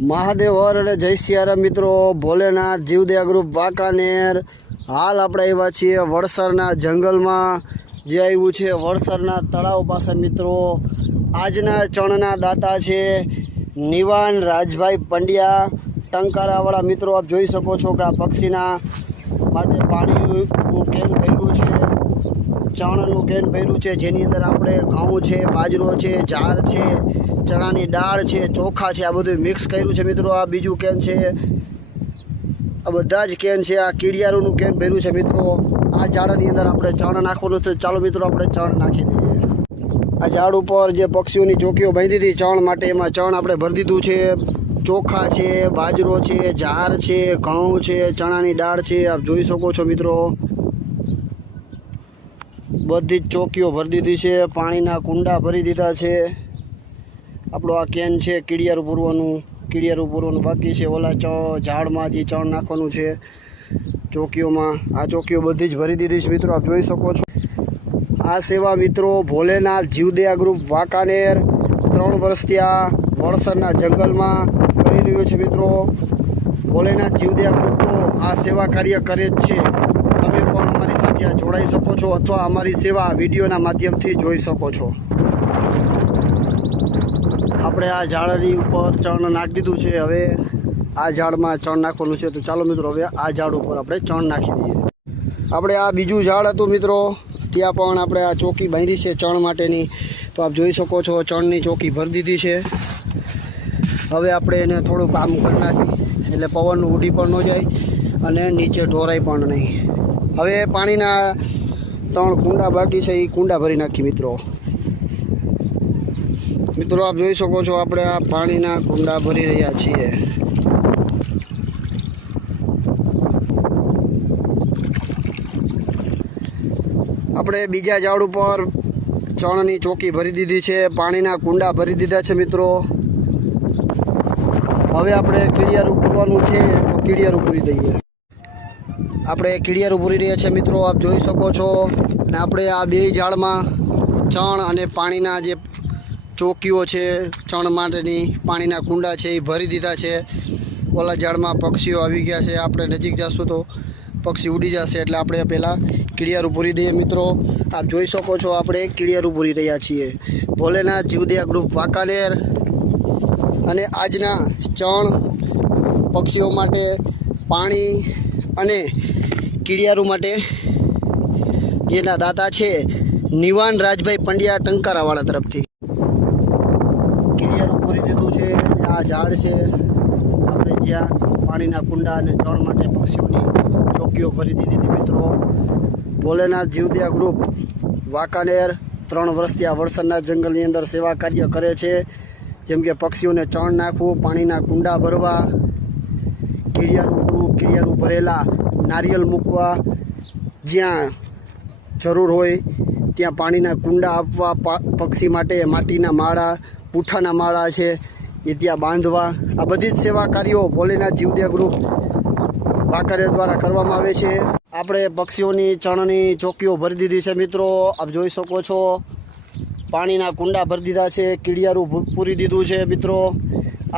મહાદેવ હર અને જય સિયારામ મિત્રો, ભોલેનાથ જીવદયા ગ્રુપ વાંકાનેર. હાલ આપણે આવ્યા છીએ વડસરના જંગલમાં, જે આવ્યું છે વડસરના તળાવ પાસે મિત્રો. આજના ચણના દાતા છે નિવાન રાજભાઈ પંડ્યા ટંકારાવાળા. મિત્રો આપ જોઈ શકો છો કે આ પક્ષીના માટે પાણીનું કેન ભર્યું છે, ચણનું કેન ભર્યું છે, જેની અંદર આપણે ઘઉં છે, બાજરો છે, જાર છે, ચણાની દાળ છે, ચોખા છે, આ બધું મિક્સ કર્યું છે મિત્રો. આ બીજું કેન છે, આ બધા જ કેન છે. આ કીડિયારુનું કેન ભર્યું છે મિત્રો. આ ઝાડની અંદર આપણે ચણ નાખવાનું છે. ચાલો મિત્રો આપણે ચણ નાખી દઈએ. આ ઝાડ ઉપર જે પક્ષીઓની ચોકીઓ બાંધી હતી ચણ માટે, એમાં ચણ આપણે ભરી દીધું છે. ચોખા છે, બાજરો છે, જાર છે, ઘઉં છે, ચણાની દાળ છે, આપ જોઈ શકો છો મિત્રો. બધી જ ચોકીઓ ભરી દીધી છે. પાણીના કુંડા ભરી દીધા છે. આપણો આ કેન છે કીડિયારું પૂરવાનું બાકી છે. ઓલા ઝાડમાં જે ચણ નાખવાનું છે ચોકીઓમાં, આ ચોકીઓ બધી જ ભરી દીધી છે મિત્રો, આપ જોઈ શકો છો. આ સેવા મિત્રો ભોલેનાથ જીવદયા ગ્રુપ વાંકાનેર 3 વર્ષથી આ વડસરના જંગલમાં કરી રહ્યું છે મિત્રો. ભોલેનાથ જીવદયા ગ્રુપ તો આ સેવા કાર્ય કરે જ છે. તમે પણ અમારી સાથે જોડાઈ શકો છો અથવા અમારી સેવા વિડીયોના માધ્યમથી જોઈ શકો છો. આપણે આ ઝાડની ઉપર ચણ નાખી દીધું છે. હવે આ ઝાડમાં ચણ નાખવાનું છે. તો ચાલો મિત્રો હવે આ ઝાડ ઉપર આપણે ચણ નાખી દઈએ. આપણે આ બીજું ઝાડ હતું મિત્રો, ત્યાં પણ આપણે આ ચોકી બાંધી છે ચણ માટેની. તો આપ જોઈ શકો છો ચણની ચોકી ભરી દીધી છે. હવે આપણે એને થોડું કામ કરી નાખી એટલે પવન ઉડી પણ ન જાય અને નીચે ઢોરાય પણ નહીં. હવે પાણીના 3 કુંડા બાકી છે, એ કુંડા ભરી નાખી મિત્રો. મિત્રો આપ જોઈ શકો છો આપણે આ પાણીના કુંડા ભરી રહ્યા છીએ. આપણે બીજા ઝાડ ઉપર ચણની ચોકી ભરી દીધી છે, પાણીના કુંડા ભરી દીધા છે મિત્રો. હવે આપણે કીડિયારું પૂરવાનું છે, તો કીડિયારું પૂરી દઈએ. આપણે કીડિયારું પૂરી રહ્યા છીએ મિત્રો, આપ જોઈ શકો છો. અને આપણે આ 2 ઝાડમાં ચણ અને પાણીના જે ચોકીઓ છે, ચણ માટેની પાણીના કુંડા છે, એ ભરી દીધા છે. ઓલા ઝાડમાં પક્ષીઓ આવી ગયા છે. આપણે નજીક જશું તો પક્ષી ઉડી જશે, એટલે આપણે પહેલાં કીડિયારું પૂરી દઈએ મિત્રો. આપ જોઈ શકો છો આપણે કીડિયારું પૂરી રહ્યા છીએ. ભોલેનાથ જીવદયા ગ્રુપ વાંકાનેર. અને આજના ચણ પક્ષીઓ માટે, પાણી અને કીડિયારું માટે જેના દાતા છે નિવાન રાજભાઈ પંડ્યા ટંકારાવાળા તરફથી કીડિયારું પૂરી દીધું છે. આ ઝાડ છે આપણે જ્યાં પાણીના કુંડા અને ચણ માટે પક્ષીઓની ચોકીઓ ભરી દીધી હતી મિત્રો. ભોલેનાથ જીવદયા ગ્રુપ વાંકાનેર 3 વર્ષથી આ વડસરના જંગલની અંદર સેવા કાર્ય કરે છે. જેમ કે પક્ષીઓને ચણ નાખવું, પાણીના કુંડા ભરવા, કીડિયારું પૂરવું, કીડિયારું ભરેલા નારિયેલ મૂકવા, જ્યાં જરૂર હોય ત્યાં પાણીના કુંડા આપવા, પક્ષી માટે માટીના માળા, પૂઠાના માળા છે એ ત્યાં બાંધવા. આ બધી જ સેવા કાર્યો ભોલેનાથ જીવદયા ગ્રુપ વાંકાનેર દ્વારા કરવામાં આવે છે. આપણે પક્ષીઓની ચણની ચોકીઓ ભરી દીધી છે મિત્રો, આપ જોઈ શકો છો. પાણીના કુંડા ભરી દીધા છે, કીડિયારું પૂરી દીધું છે મિત્રો.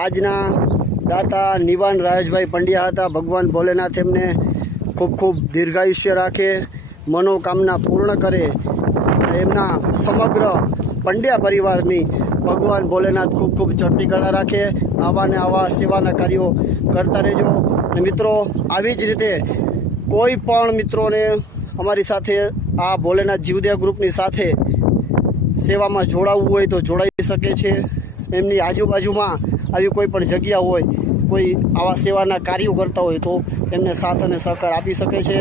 આજના દાતા નિવાન રાજભાઈ પંડ્યા હતા. ભગવાન ભોલેનાથ એમને ખૂબ ખૂબ દીર્ઘાયુષ્ય રાખે, મનોકામના પૂર્ણ કરે. એમના સમગ્ર પંડ્યા પરિવારની ભગવાન ભોલેનાથ ખૂબ ખૂબ ચડતી કળા રાખે. આવા ને આવા સેવાના કાર્યો કરતા રહેજો. અને મિત્રો આવી જ રીતે કોઈ પણ મિત્રોને અમારી સાથે આ ભોલેનાથ જીવદયા ગ્રુપની સાથે સેવામાં જોડાવવું હોય તો જોડાઈ શકે છે. એમની આજુબાજુમાં આવી કોઈ પણ જગ્યા હોય, કોઈ આવા સેવાના કાર્યો કરતા હોય તો એમને સાથ અને સહકાર આપી શકે છે.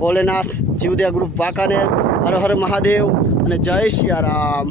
ભોલેનાથ જીવદયા ગ્રુપ વાંકાનેર. હર હર મહાદેવ અને જય સિયારામ.